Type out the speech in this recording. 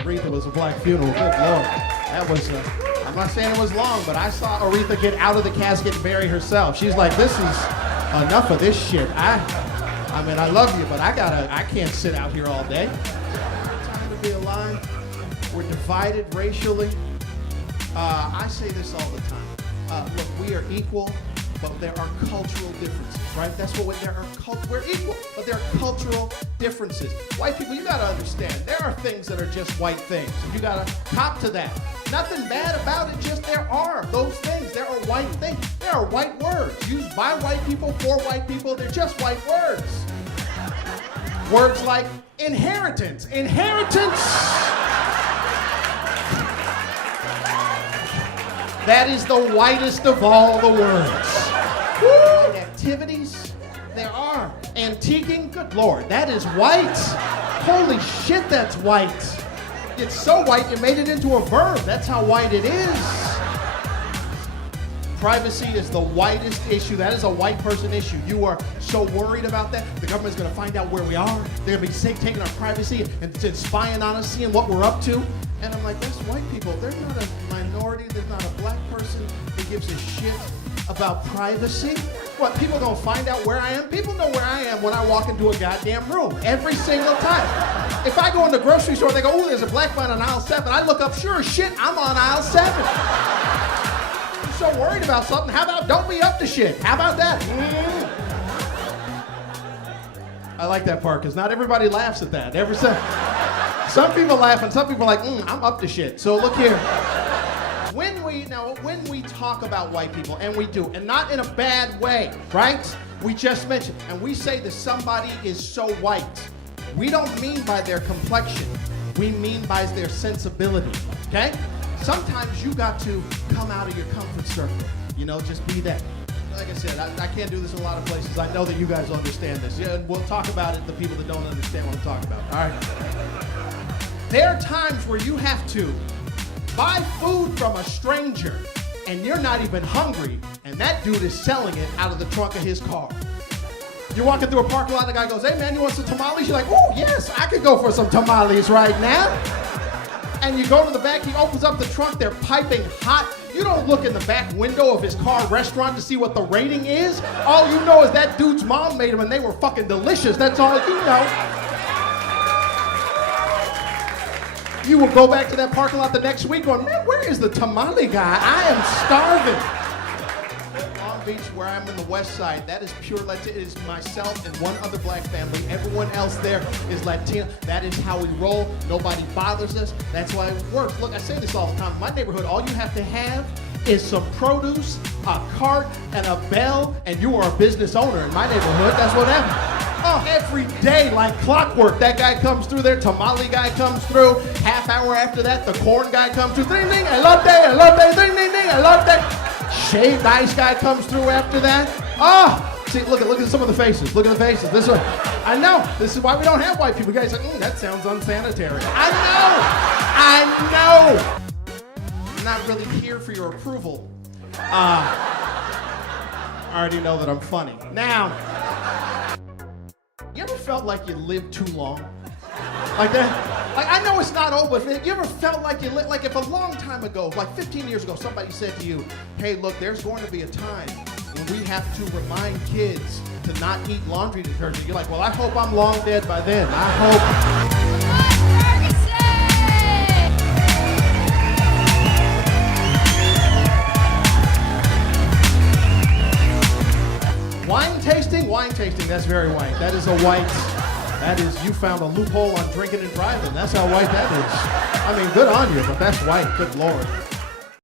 Aretha was a black funeral. Good Lord. That was, I'm not saying it was long, but I saw Aretha get out of the casket and bury herself. She's like, this is enough of this shit. I mean, I love you, but I can't sit out here all day. Time to be alive. We're divided racially. I say this all the time. Look, we are equal, but there are cultural differences, right? That's what we're equal, but there are cultural differences. White people, you gotta understand, there are things that are just white things. You gotta cop to that. Nothing bad about it, just there are those things. There are white things. There are white words used by white people, for white people. They're just white words. Words like inheritance. Inheritance. That is the whitest of all the words. Woo! Activities, there are. Antiquing, good Lord, that is white. Holy shit, that's white. It's so white, you made it into a verb. That's how white it is. Privacy is the whitest issue. That is a white person issue. You are so worried about that. The government's gonna find out where we are. They're gonna be taking our privacy and spying on us, seeing what we're up to. And I'm like, that's white people. They're not a minority. There's not a black person who gives a shit about privacy. What, people gonna find out where I am? People know where I am when I walk into a goddamn room, every single time. If I go in the grocery store, they go, oh, there's a black man on aisle 7. I look up, sure as shit, I'm on aisle 7. You're so worried about something, how about don't be up to shit? How about that? I like that part, because not everybody laughs at that. Some people laugh and some people are like, I'm up to shit. So look here. When we talk about white people, and we do, and not in a bad way, right? We just mentioned, and we say that somebody is so white, we don't mean by their complexion. We mean by their sensibility, okay? Sometimes you got to come out of your comfort circle, just be that. Like I said, I can't do this in a lot of places. I know that you guys understand this. Yeah, and we'll talk about it, the people that don't understand what I'm talking about, all right? There are times where you have to buy food from a stranger and you're not even hungry, and that dude is selling it out of the trunk of his car. You're walking through a parking lot, the guy goes, hey man, you want some tamales? You're like, oh yes, I could go for some tamales right now. And you go to the back, he opens up the trunk, they're piping hot. You don't look in the back window of his car restaurant to see what the rating is. All you know is that dude's mom made them and they were fucking delicious. That's all you know. You will go back to that parking lot the next week going, man, where is the tamale guy? I am starving. Long Beach, where I'm in the west side, that is pure Latino. It is myself and one other black family. Everyone else there is Latino. That is how we roll. Nobody bothers us. That's why it works. Look, I say this all the time. In my neighborhood, all you have to have is some produce, a cart, and a bell, and you are a business owner in my neighborhood. That's what happens. Oh, every day, like clockwork, that guy comes through there, tamale guy comes through, half hour after that, the corn guy comes through, ding, ding, elote, ding, ding, ding, elote. Shaved ice guy comes through after that. Oh, see, look at some of the faces. Look at the faces. This one, I know, this is why we don't have white people. You guys are like, that sounds unsanitary. I know. I'm not really here for your approval. I already know that I'm funny. Now, you ever felt like you lived too long? Like that? Like, I know it's not old, but you ever felt like you lived, like if a long time ago, like 15 years ago, somebody said to you, hey, look, there's going to be a time when we have to remind kids to not eat laundry detergent. You're like, well, I hope I'm long dead by then. I hope. Wine tasting, that's very white. That is you found a loophole on drinking and driving. That's how white that is. I mean, good on you, but that's white, good Lord.